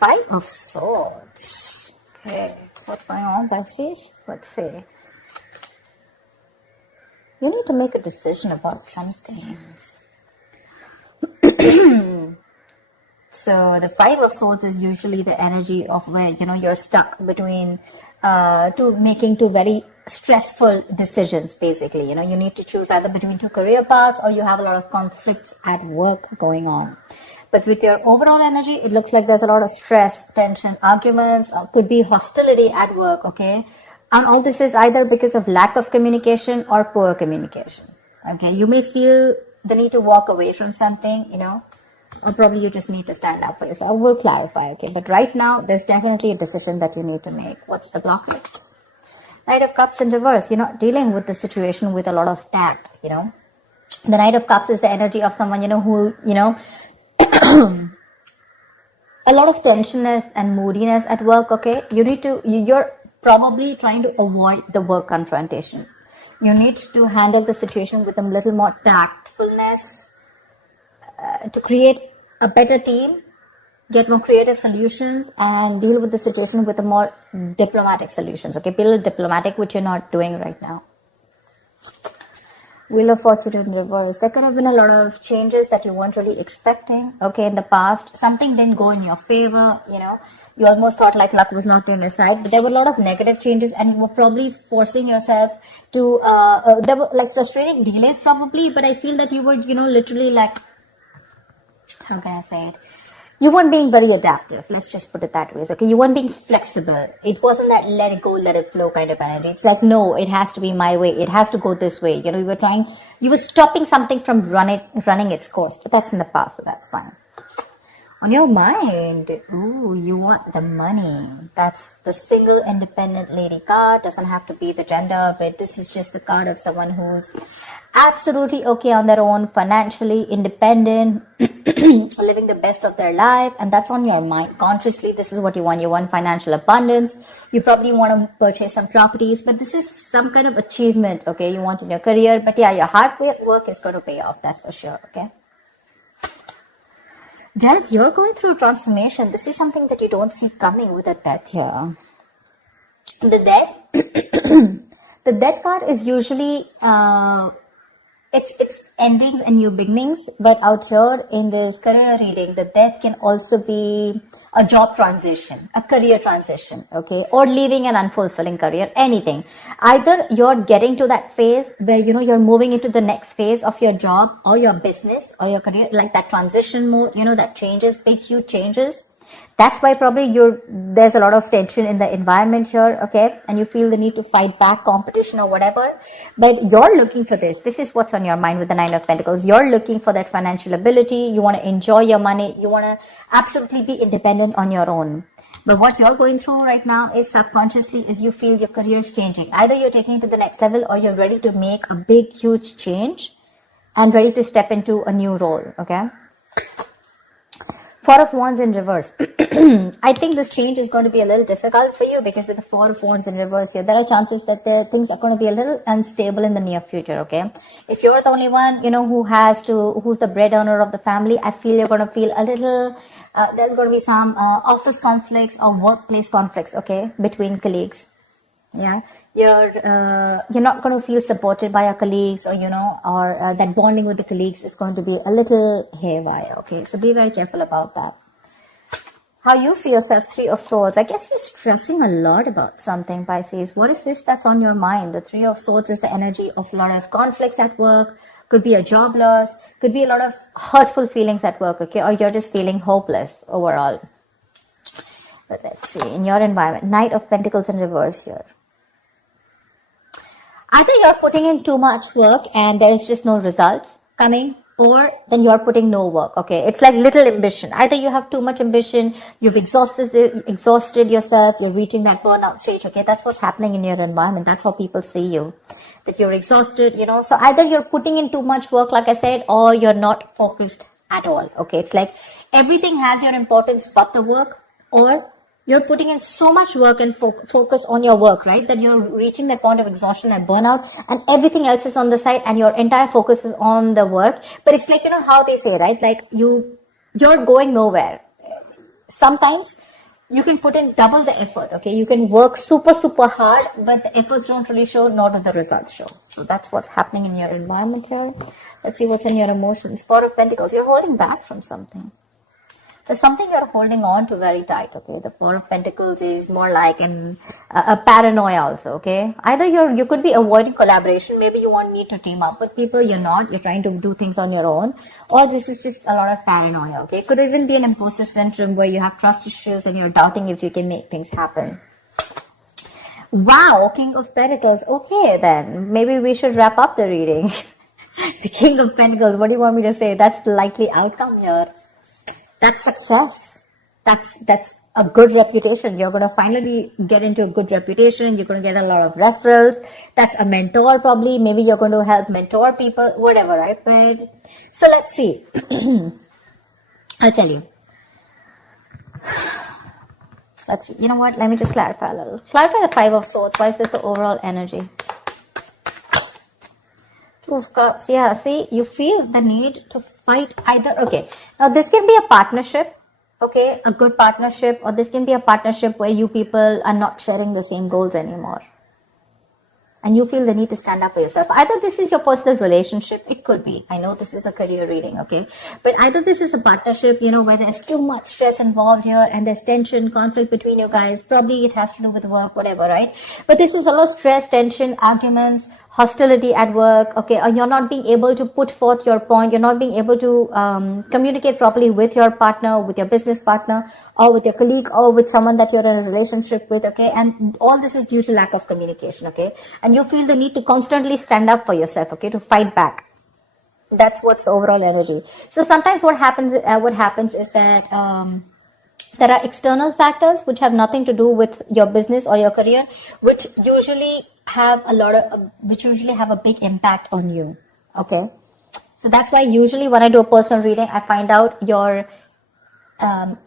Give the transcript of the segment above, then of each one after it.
Five of Swords. Okay, what's going on, Pisces? Let's see. You need to make a decision about something. So the Five of Swords is usually the energy of where, you're stuck between making two very stressful decisions, basically. You need to choose either between two career paths, or you have a lot of conflicts at work going on. But with your overall energy, it looks like there's a lot of stress, tension, arguments, could be hostility at work, okay? And all this is either because of lack of communication or poor communication, okay? You may feel the need to walk away from something, or probably you just need to stand up for yourself. We'll clarify, okay? But right now, there's definitely a decision that you need to make. What's the blockage? Knight of Cups in reverse. You're not dealing with the situation with a lot of tact, The Knight of Cups is the energy of someone, who, a lot of tensionness and moodiness at work, okay? You're probably trying to avoid the work confrontation. You need to handle the situation with a little more tactfulness to create a better team, get more creative solutions, and deal with the situation with a more diplomatic solutions, okay? Be a little diplomatic, which you're not doing right now. Wheel of Fortune in reverse. There could have been a lot of changes that you weren't really expecting, okay, in the past. Something didn't go in your favor, You almost thought like luck was not on your side, but there were a lot of negative changes, and you were probably forcing yourself to, there were like frustrating delays probably, but I feel that you were, literally like, how can I say it? You weren't being very adaptive. Let's just put it that way. Okay, you weren't being flexible. It wasn't that let it go, let it flow kind of energy. It's like, no, it has to be my way. It has to go this way. You were stopping something from running its course, but that's in the past, so that's fine. On your mind, you want the money. That's the single independent lady card. Doesn't have to be the gender, but this is just the card of someone who's absolutely okay on their own, financially independent, living the best of their life, and that's on your mind. Consciously, this is what you want. You want financial abundance. You probably want to purchase some properties, but this is some kind of achievement, okay, you want in your career. But yeah, your hard work is going to pay off, that's for sure, okay? Death, you're going through transformation. This is something that you don't see coming with a death here. The death card is usually it's endings and new beginnings, but out here in this career reading, the death can also be a job transition, a career transition, okay, or leaving an unfulfilling career, anything. Either you're getting to that phase where, you're moving into the next phase of your job or your business or your career, like that transition mode, that changes, big, huge changes. That's why probably there's a lot of tension in the environment here, okay? And you feel the need to fight back competition or whatever. But you're looking for this. This is what's on your mind with the Nine of Pentacles. You're looking for that financial ability. You want to enjoy your money. You want to absolutely be independent on your own. But what you're going through right now is subconsciously is you feel your career is changing. Either you're taking it to the next level or you're ready to make a big, huge change and ready to step into a new role, okay? Four of Wands in reverse. I think this change is going to be a little difficult for you because with the Four of Wands in reverse here, there are chances that things are going to be a little unstable in the near future, okay? If you're the only one, who's the breadwinner of the family, I feel you're going to feel a little, there's going to be some office conflicts or workplace conflicts, okay, between colleagues. Yeah. You're not going to feel supported by your colleagues, or that bonding with the colleagues is going to be a little haywire, okay? So be very careful about that. How you see yourself, Three of Swords. I guess you're stressing a lot about something, Pisces. What is this that's on your mind? The Three of Swords is the energy of a lot of conflicts at work. Could be a job loss. Could be a lot of hurtful feelings at work, okay? Or you're just feeling hopeless overall. But let's see, in your environment, Knight of Pentacles in reverse here. Either you're putting in too much work and there is just no results coming, or then you're putting no work, okay? It's like little ambition. Either you have too much ambition, you've exhausted yourself, you're reaching that burnout stage, okay? That's what's happening in your environment. That's how people see you, that you're exhausted, So either you're putting in too much work, like I said, or you're not focused at all, okay? It's like everything has your importance but the work, or you're putting in so much work and focus on your work, right? That you're reaching that point of exhaustion and burnout, and everything else is on the side and your entire focus is on the work. But it's like, how they say, right? Like you're going nowhere. Sometimes you can put in double the effort, okay? You can work super, super hard, but the efforts don't really show, nor do the results show. So that's what's happening in your environment here. Let's see what's in your emotions. Four of Pentacles, you're holding back from something. There's something you're holding on to very tight, okay? The Four of Pentacles is more like a paranoia also, okay? Either you could be avoiding collaboration. Maybe you want me to team up with people. You're not. You're trying to do things on your own. Or this is just a lot of paranoia, okay? It could even be an imposter syndrome where you have trust issues and you're doubting if you can make things happen. Wow, King of Pentacles. Okay, then. Maybe we should wrap up the reading. The King of Pentacles. What do you want me to say? That's the likely outcome here. That's success. That's a good reputation. You're going to finally get into a good reputation. You're going to get a lot of referrals. That's a mentor probably. Maybe you're going to help mentor people, whatever, right? But so let's see. I'll tell you. Let's see. You know what? Let me just clarify a little. Clarify the Five of Swords. Why is this the overall energy? Two of Cups. Yeah, see, you feel the need to fight either. Okay, now this can be a partnership, okay, a good partnership, or this can be a partnership where you people are not sharing the same goals anymore. And you feel the need to stand up for yourself. Either this is your personal relationship, it could be. I know this is a career reading, okay? But either this is a partnership, you know, where there's too much stress involved here and there's tension, conflict between you guys. Probably it has to do with work, whatever, right? But this is a lot of stress, tension, arguments, hostility at work, okay? Or you're not being able to put forth your point. You're not being able to communicate properly with your partner, with your business partner, or with your colleague, or with someone that you're in a relationship with, okay? And all this is due to lack of communication, okay? And you feel the need to constantly stand up for yourself, okay, to fight back. That's what's the overall energy. So sometimes what happens is that there are external factors which have nothing to do with your business or your career, which usually have a big impact on you, okay? So that's why usually when I do a personal reading, I find out your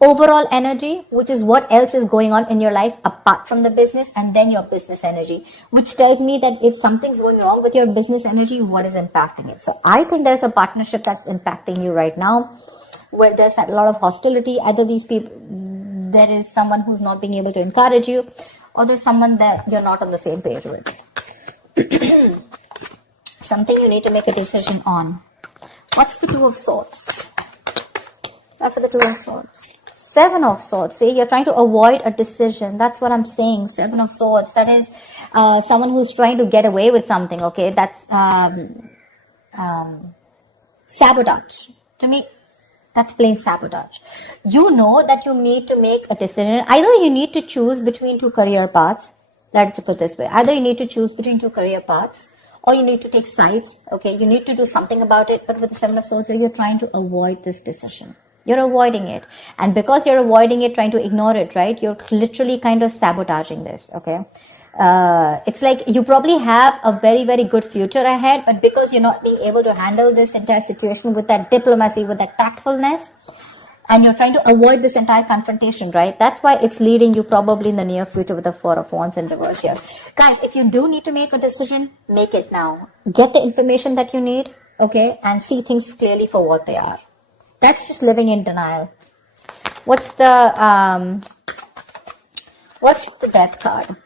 overall energy, which is what else is going on in your life apart from the business, and then your business energy, which tells me that if something's going wrong with your business energy, what is impacting it. So I think there's a partnership that's impacting you right now, where there's a lot of hostility. Either these people, there is someone who's not being able to encourage you, or there's someone that you're not on the same page with. Something you need to make a decision on. What's the Two of Swords? For the Two of Swords. Seven of Swords. See, you're trying to avoid a decision. That's what I'm saying. Seven of Swords. That is someone who's trying to get away with something. Okay, that's sabotage. To me, that's plain sabotage. You know that you need to make a decision. Either you need to choose between two career paths. Let's put it this way. Either you need to choose between two career paths, or you need to take sides. Okay, you need to do something about it. But with the Seven of Swords, you're trying to avoid this decision. You're avoiding it. And because you're avoiding it, trying to ignore it, right? You're literally kind of sabotaging this, okay? It's like you probably have a very, very good future ahead, but because you're not being able to handle this entire situation with that diplomacy, with that tactfulness, and you're trying to avoid this entire confrontation, right? That's why it's leading you probably in the near future with the Four of Wands in reverse here. Guys, if you do need to make a decision, make it now. Get the information that you need, okay? And see things clearly for what they are. That's just living in denial. What's the Death card?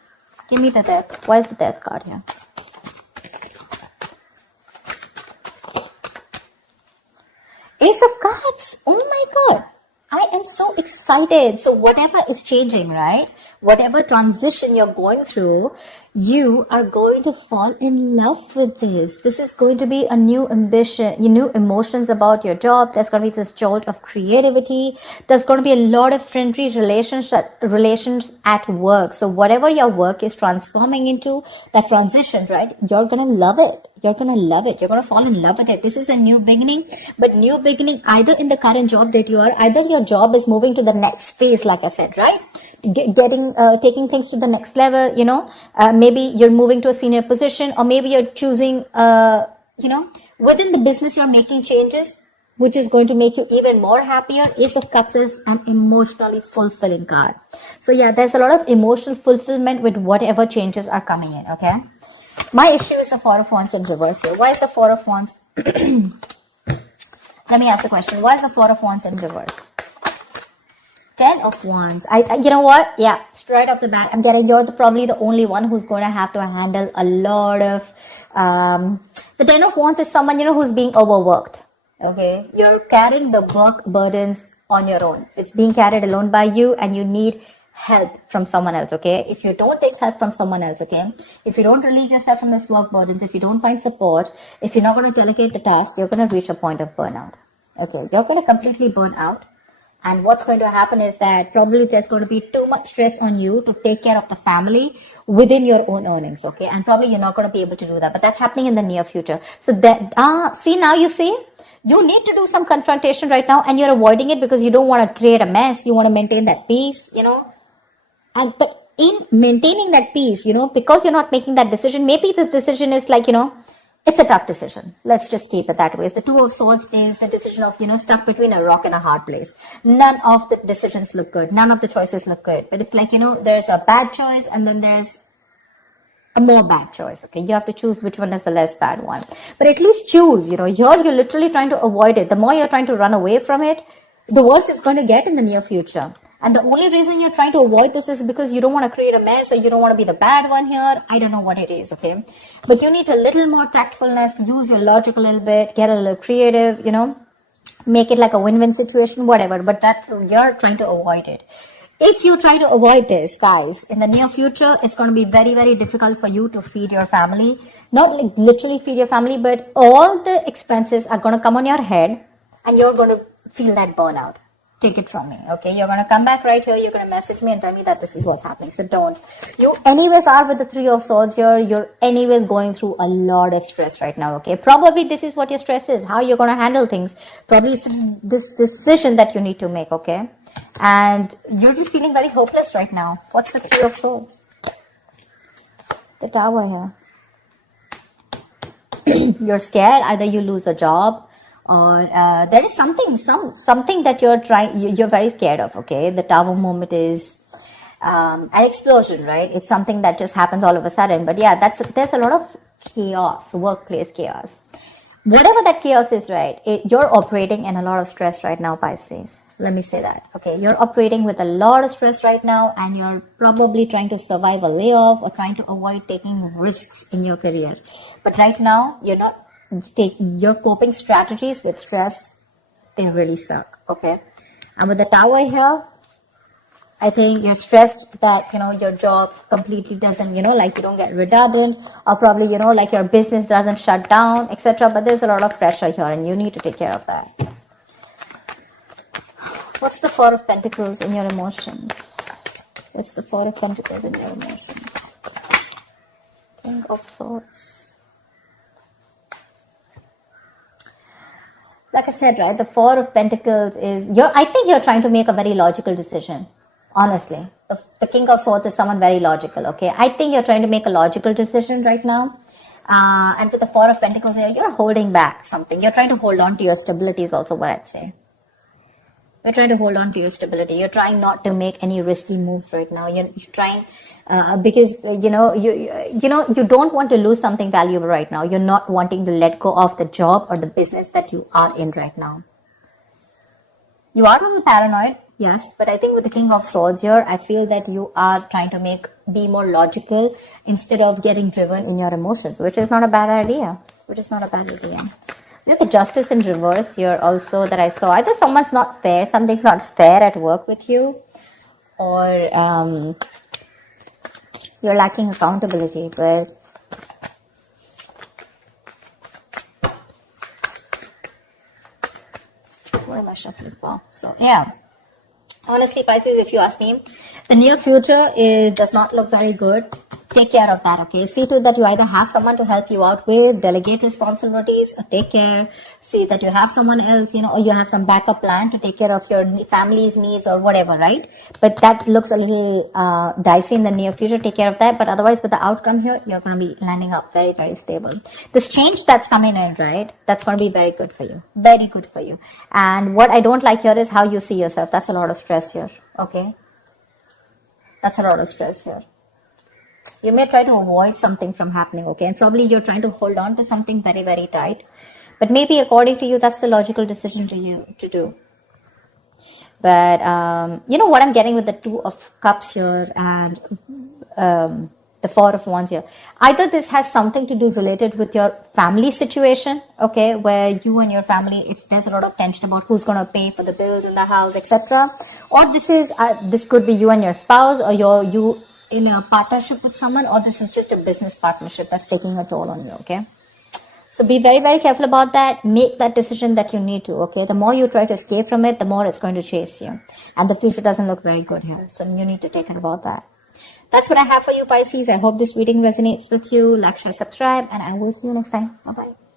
Give me the Death. Why is the Death card here? Ace of Cups. Oh my God. I am so excited. So whatever is changing, right? Whatever transition you're going through, you are going to fall in love with this. This is going to be a new ambition, new emotions about your job. There's going to be this jolt of creativity. There's going to be a lot of friendly relations at work. So whatever your work is transforming into, that transition, right? You're going to love it. You're going to love it. You're going to fall in love with it. This is a new beginning, but new beginning either in the current job that you are, either your job is moving to the next phase, like I said, right? Taking things to the next level, you know, maybe you're moving to a senior position, or maybe you're choosing, within the business, you're making changes, which is going to make you even more happier. Ace of Cups is an emotionally fulfilling card. So yeah, there's a lot of emotional fulfillment with whatever changes are coming in, okay? My issue is the Four of Wands in reverse here. Why is the Four of Wands? Let me ask the question. Why is the Four of Wands in reverse? Ten of Wands. You know what? Yeah, straight off the bat, I'm getting you're probably the only one who's going to have to handle a lot of. The Ten of Wands is someone who's being overworked. Okay, you're carrying the work burdens on your own. It's being carried alone by you, and you need help from someone else. Okay, if you don't take help from someone else, okay, if you don't relieve yourself from this work burdens, if you don't find support, if you're not going to delegate the task, you're going to reach a point of burnout. Okay, you're going to completely burn out. And what's going to happen is that probably there's going to be too much stress on you to take care of the family within your own earnings, okay? And probably you're not going to be able to do that. But that's happening in the near future. So that, see, now you see, you need to do some confrontation right now, and you're avoiding it because you don't want to create a mess. You want to maintain that peace, but in maintaining that peace, because you're not making that decision, maybe this decision is like, it's a tough decision. Let's just keep it that way. The Two of Swords is the decision of, stuck between a rock and a hard place. None of the decisions look good. None of the choices look good. But it's like, there's a bad choice and then there's a more bad choice. Okay, you have to choose which one is the less bad one. But at least choose, here you're literally trying to avoid it. The more you're trying to run away from it, the worse it's going to get in the near future. And the only reason you're trying to avoid this is because you don't want to create a mess, or you don't want to be the bad one here. I don't know what it is, okay? But you need a little more tactfulness, use your logic a little bit, get a little creative, make it like a win-win situation, whatever. But you're trying to avoid it. If you try to avoid this, guys, in the near future, it's going to be very, very difficult for you to feed your family. Not like literally feed your family, but all the expenses are going to come on your head, and you're going to feel that burnout. Take it from me, okay? You're going to come back right here. You're going to message me and tell me that this is what's happening. So don't. You anyways are with the Three of Swords here. You're anyways going through a lot of stress right now, okay? Probably this is what your stress is, how you're going to handle things. Probably it's this decision that you need to make, okay? And you're just feeling very hopeless right now. What's the Three of Swords? The Tower here. You're scared. Either you lose a job, or there is something that you're very scared of, okay? The Tower moment is an explosion, right? It's something that just happens all of a sudden. But yeah, there's a lot of chaos, workplace chaos. Whatever that chaos is, right? You're operating in a lot of stress right now, Pisces. Let me say that, okay? You're operating with a lot of stress right now, and you're probably trying to survive a layoff or trying to avoid taking risks in your career. But right now, you're not your coping strategies with stress, they really suck, okay? And with the Tower here, I think you're stressed that, your job completely doesn't, like you don't get redundant, or probably, like your business doesn't shut down, etc. But there's a lot of pressure here, and you need to take care of that. What's the Four of Pentacles in your emotions? What's the Four of Pentacles in your emotions? King of Swords. Like I said, right, the Four of Pentacles is, I think you're trying to make a very logical decision, honestly. The King of Swords is someone very logical, okay? I think you're trying to make a logical decision right now. And with the Four of Pentacles here, you're holding back something. You're trying to hold on to your stability is also what I'd say. You're trying to hold on to your stability. You're trying not to make any risky moves right now. You're trying... because you don't want to lose something valuable right now. You're not wanting to let go of the job or the business that you are in right now. You are on the paranoid, yes, but I think with the King of Swords here, I feel that you are trying to be more logical instead of getting driven in your emotions, which is not a bad idea. We have the Justice in reverse here also that I saw. Either something's not fair at work with you, or you're lacking accountability, but what am I shuffling for? So yeah, honestly, Pisces, if you ask me, the near future does not look very good. Take care of that, okay? See to that you either have someone to help you out with, delegate responsibilities, or take care. See that you have someone else, or you have some backup plan to take care of your family's needs or whatever, right? But that looks a little dicey in the near future. Take care of that. But otherwise, with the outcome here, you're going to be landing up very, very stable. This change that's coming in, right? That's going to be very good for you. Very good for you. And what I don't like here is how you see yourself. That's a lot of stress here, okay? That's a lot of stress here. You may try to avoid something from happening, okay? And probably you're trying to hold on to something very, very tight. But maybe according to you, that's the logical decision to do. But you know what I'm getting with the Two of Cups here and the Four of Wands here. Either this has something to do related with your family situation, okay, where you and your family, there's a lot of tension about who's going to pay for the bills in the house, etc. Or this could be you and your spouse, or you in a partnership with someone, or this is just a business partnership that's taking a toll on you, okay? So be very, very careful about that. Make that decision that you need to, okay? The more you try to escape from it, the more it's going to chase you. And the future doesn't look very good here. So you need to take care about that. That's what I have for you, Pisces. I hope this reading resonates with you. Like, share, subscribe, and I will see you next time. Bye-bye.